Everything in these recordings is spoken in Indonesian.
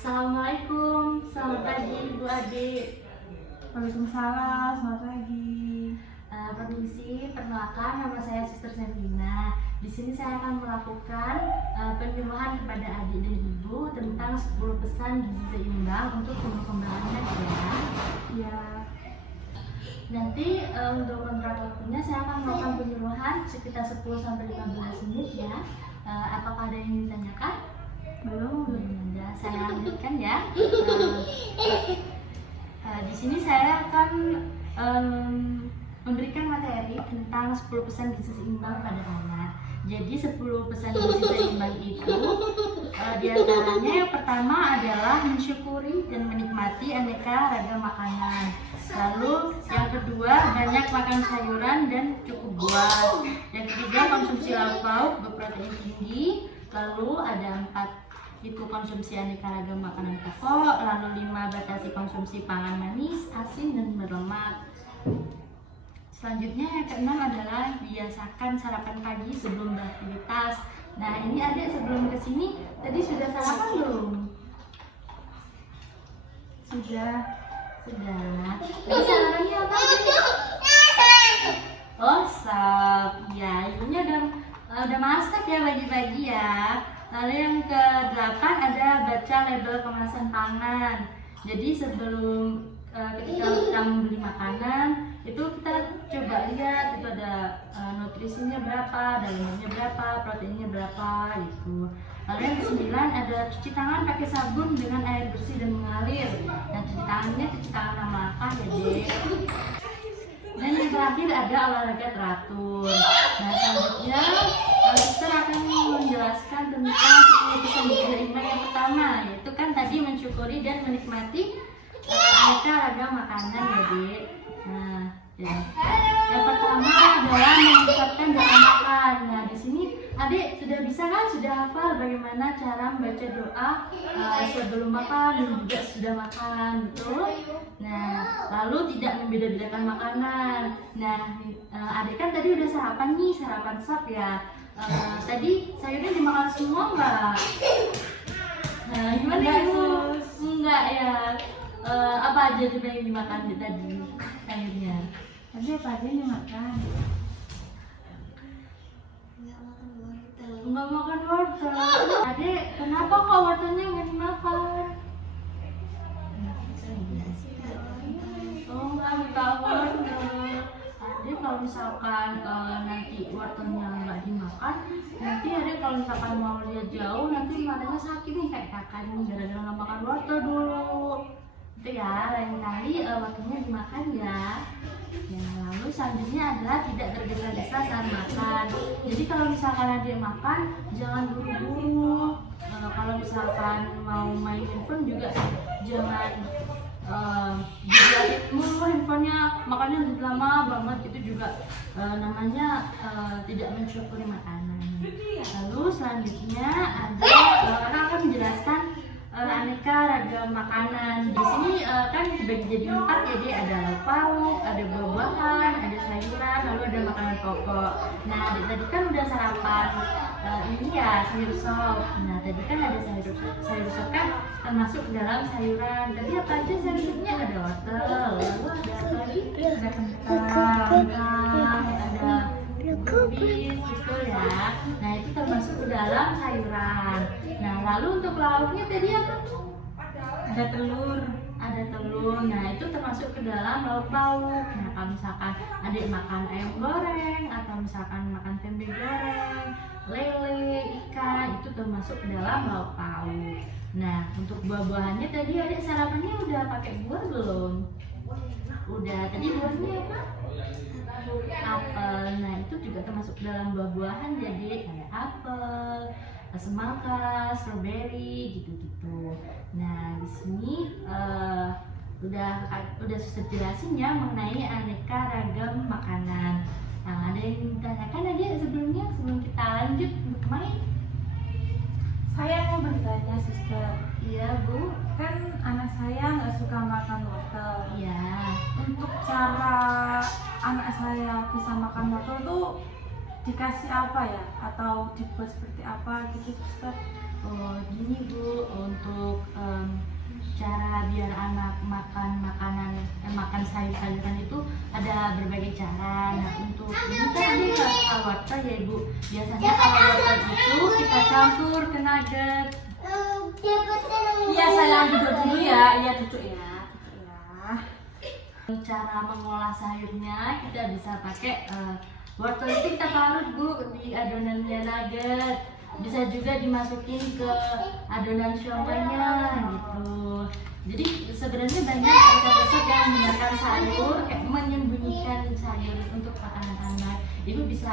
Assalamualaikum, selamat pagi Ibu Adik. Waalaikumsalam, selamat pagi. Permisi, perkenalkan nama saya Sister Sentina. Di sini saya akan melakukan penyuluhan kepada adik dan ibu tentang 10 pesan gizi seimbang untuk tumbuh kembang anak ya. Ya, Nanti untuk kontrak waktunya saya akan melakukan penyuluhan sekitar 10-15 menit ya. Apakah ada yang ingin ditanyakan? belum. Ya, saya lanjutkan ya. Di sini saya akan memberikan materi tentang 10 pesan gizi seimbang pada anak. Jadi 10 pesan gizi seimbang itu diantaranya yang pertama adalah mensyukuri dan menikmati aneka ragam makanan. Lalu yang kedua, banyak makan sayuran dan cukup buah. Yang ketiga, konsumsi lauk pauk berprotein tinggi. Lalu ada 4, itu konsumsi aneka ragam makanan pokok. Lalu 5, batasi konsumsi pangan manis, asin dan berlemak. Selanjutnya yang keenam adalah biasakan sarapan pagi sebelum beraktivitas. Nah ini adik sebelum kesini tadi sudah sarapan belum? Sudah. Tadi sarapannya apa? Oh sop. Ya ibunya udah masak ya pagi-pagi ya. Lalu yang ke-8 ada baca label kemasan pangan. Jadi sebelum ketika kita membeli makanan itu kita coba lihat itu ada nutrisinya berapa, lemaknya berapa, proteinnya berapa gitu. Lalu yang ke-9 ada cuci tangan pakai sabun dengan air bersih dan mengalir. Nah cuci tangan lama-lama ya deh. Dan yang terakhir ada olahraga teratur. Nah selanjutnya Sister akan menjelaskan tentang 10 pesan gizi seimbang yang pertama, yaitu kan tadi mensyukuri dan menikmati aneka ragam makanan ya dek. Nah ya. Yang pertama adalah mengucapkan doa makan. Nah di sini adik sudah bisa kan, sudah hafal bagaimana cara membaca doa sebelum makan dan juga sudah makan, betul? Nah lalu tidak membeda-bedakan makanan. Nah adik kan tadi udah sarapan nih, sarapan sop ya. Tadi sayurnya dimakan semua nggak? Nah gimana ibu? Enggak ya. Apa aja tuh yang dimakan tadi sayurnya? Tadi apa aja yang dimakan? Nggak makan wortel. Adek, kenapa kok wortelnya nggak dimakan? Oh nggak minta wortel. Adek kalau misalkan nanti wortelnya nggak dimakan, nanti adek kalau misalkan mau lihat jauh nanti matanya sakit nih kayak kakak nih gara-gara nggak makan wortel dulu. Itu ya, lain kali waktunya dimakan ya. Ya, lalu selanjutnya adalah tidak tergesa-gesa saat makan. Jadi kalau misalkan adik makan, jangan buru-buru. Kalau misalkan mau main handphone juga jangan dilihatin mulu handphonenya, makannya udah lama banget gitu juga namanya tidak mensyukuri makanan. Lalu selanjutnya ada anak akan menjelaskan aneka ragam makanan. Di sini kan dibagi jadi 4 ya deh, ada lauk pauk, ada buah-buahan, ada sayuran, lalu ada makanan pokok. Nah tadi kan udah sarapan ini ya sayur sop. Nah tadi kan ada sayur sop kan termasuk dalam sayuran. Tadi apa aja sayur sopnya? Ada wortel, lalu ada apa lagi? Ada kentang. Ada kubis, betul ya. Nah itu termasuk ke dalam sayuran. Nah lalu untuk lauknya tadi apa tuh? Ada telur. Ada telur. Nah itu termasuk ke dalam lauk pauk. Nah kalau misalkan adik makan ayam goreng atau misalkan makan tempe goreng, lele, ikan, itu termasuk ke dalam lauk pauk. Nah untuk buah-buahannya tadi adik sarapannya udah pakai buah belum? Udah. Tadi buahnya apa? Apel. Nah itu juga termasuk dalam buah-buahan jadi kayak apel, semangka, stroberi gitu-gitu. Nah di sini udah Suster jelasin ya mengenai aneka ragam makanan. Nah ada yang ditanyakan aja sebelum kita lanjut untuk main? Saya mau bertanya, Sister. Iya bu. Kan anak saya nggak suka makan wortel. Iya. Untuk cara anak saya bisa makan wortel tuh dikasih apa ya? Atau dibuat seperti apa gitu suster? Oh, gini Bu, untuk cara biar anak makan makan sayur-sayuran itu ada berbagai cara. Nah, untuk ini tadi kalau wortel ya Bu, biasanya kalau wortel itu kita campur ke nugget. Iya sayang, duduk dulu ya. Iya duduk ya. Cara mengolah sayurnya kita bisa pakai wortel itu kita parut Bu di adonannya nugget. Bisa juga dimasukin ke adonan siomaynya gitu. Jadi sebenarnya banyak resep-resep yang menggunakan sayur, kayak menyembunyikan sayur untuk makanan anak. Ibu bisa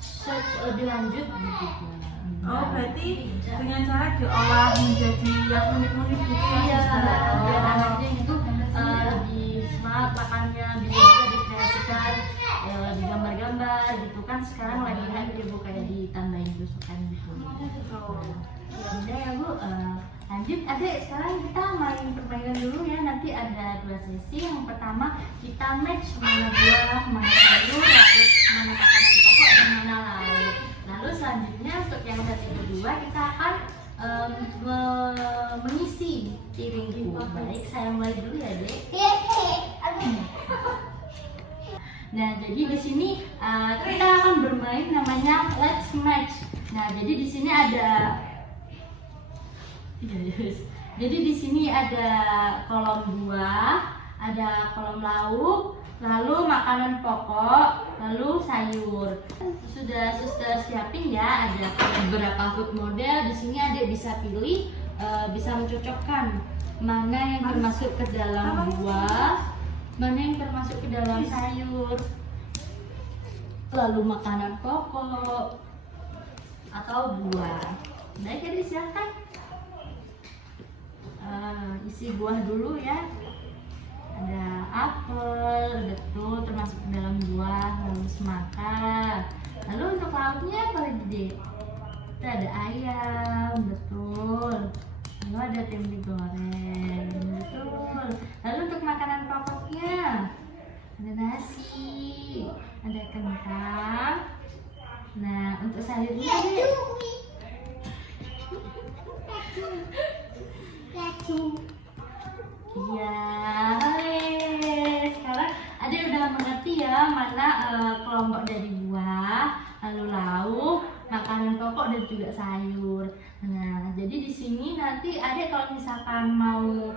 search lebih lanjut gitu. Oh berarti dengan cara diolah menjadi yang unik-unik gitu ya? Iya, suster? biar anaknya itu lebih semangat makannya, bisa juga dikreasikan digambar-gambar gitu kan. Sekarang lagi kan ibu kayak ditambahin tusukan gitu. Udah ya Bu, lanjut adek, sekarang kita main permainan dulu ya. Nanti ada 2 sesi. Yang pertama kita match mana buah, mana sayur, lalu mana makanan pokok dan mana lauk. Lalu selanjutnya untuk yang sesi kedua kita akan mengisi piringku. Baik, saya mulai dulu ya dek. Nah, jadi di sini kita akan bermain namanya Let's Match. Nah, jadi di sini ada jadi di sini ada kolom buah, ada kolom lauk, lalu makanan pokok, lalu sayur. Sudah suster siapin ya, ada beberapa food model. Di sini adik bisa pilih, bisa mencocokkan mana yang termasuk ke dalam buah, mana yang termasuk ke dalam sayur, lalu makanan pokok atau buah. Baik, jadi silakan isi buah dulu ya. Ada apel, betul, termasuk ke dalam buah, lalu semangka. Lalu untuk lauknya apa lagi deh? Kita ada ayam, betul. Lalu ada tempe goreng, betul. Lalu untuk makanan pokoknya ada nasi, ada kentang. Nah, untuk sayurnya deh. Iya, sekarang adik udah mengerti ya mana kelompok dari buah, lalu lauk, makanan pokok dan juga sayur. Nah, jadi di sini nanti adik kalau misalkan mau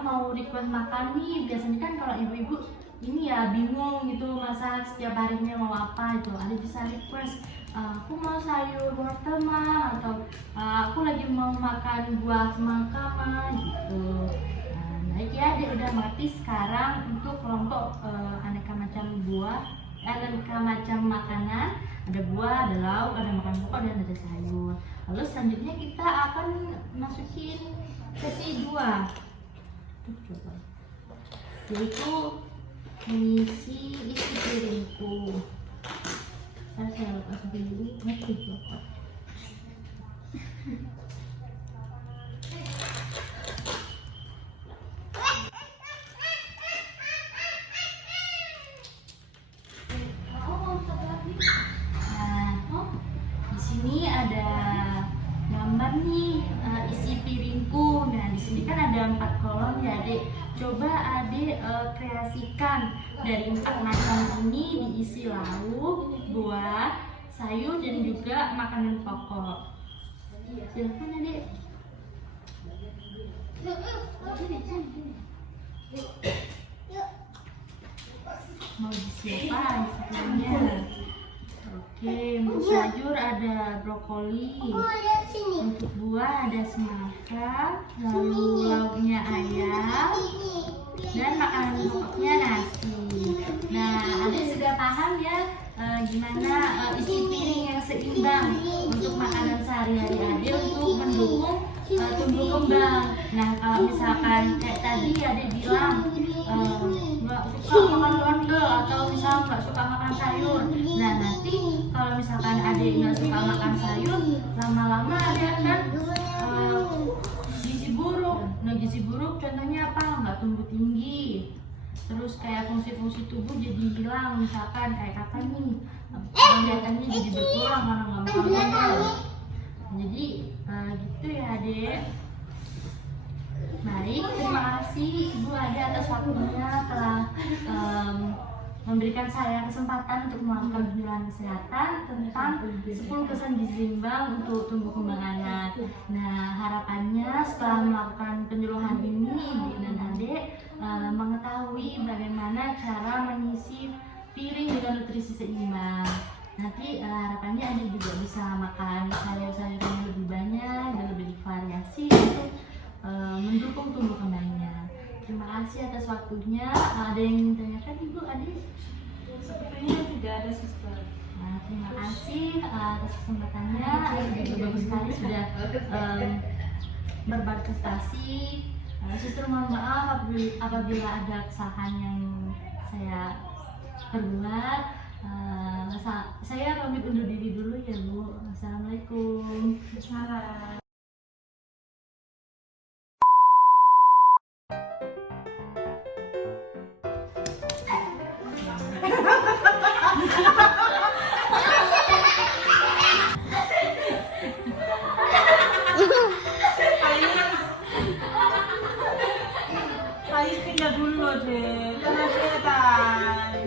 mau request makan nih, biasanya kan kalau ibu-ibu ini ya bingung gitu masak setiap harinya mau apa itu, adik bisa request. Aku mau sayur wortel mah, atau aku lagi mau makan buah semangka mah gitu. Baik ya, dia udah mengerti sekarang untuk kelompok aneka macam buah, aneka macam makanan. Ada buah, ada lauk, ada makanan pokok dan ada sayur. Lalu selanjutnya kita akan masukin sesi 2, yaitu mengisi isi piringku. Saya lepas dulu, ngerti Bapak. Di sini ada gambar nih isi piringku. Nah, di sini kan ada 4 kolom ya, Adik. Coba Adik kreasikan dari 4 macam ini diisi lauk, buah, sayur dan juga makanan pokok. Silakan Adik. Mau diisi apa isiannya? Oke, untuk sayur ada brokoli, untuk buah ada semangka, lalu lauknya ayam, dan makanan pokoknya nasi. Nah, Adik sudah paham ya gimana isi piring yang seimbang untuk makanan sehari-hari Adik untuk mendukung tumbuh kembang. Nah, kalau misalkan kayak tadi Adik bilang nggak suka makan wortel atau misalnya nggak suka makan sayur, nah nanti kalau misalkan adik nggak suka makan sayur, lama-lama adik akan gizi buruk. Nah, gizi buruk contohnya apa? Nggak tumbuh tinggi, terus kayak fungsi-fungsi tubuh jadi hilang, misalkan kayak kakak nih kelihatannya jadi berkurang karena nggak makan wortel. Jadi gitu ya Adek. Baik, terima kasih Ibu Ade atas waktunya telah memberikan saya kesempatan untuk melakukan penjelasan kesehatan tentang 10 kesan gizi seimbang untuk tumbuh kembang anak. Nah, harapannya setelah melakukan penyuluhan ini Ibu dan Adek mengetahui bagaimana cara mengisi piring dengan nutrisi seimbang. Nanti harapannya Adek juga bisa makan sayur-sayuran yang lebih banyak dan lebih variasi untuk mendukung tumbuh kembangnya. Terima kasih atas waktunya. Ada yang ingin ditanyakan Ibu Ade? Sepertinya tidak ada suster. Nah, terima kasih atas kesempatannya. Juga bagus sekali sudah berpartisipasi. Suster mohon maaf apabila ada kesalahan yang saya perbuat. Saya pamit undur diri dulu ya Bu. Assalamualaikum. Salam. Ayo pindah dulu deh, karena setan.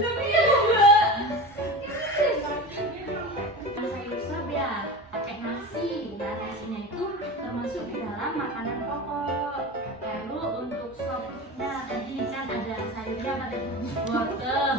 Sayur sop ya pakai nasi. Nah, nasinya itu termasuk di dalam makanan pokok. Lalu untuk sopnya tadi kan ada sayurnya, ada wortel,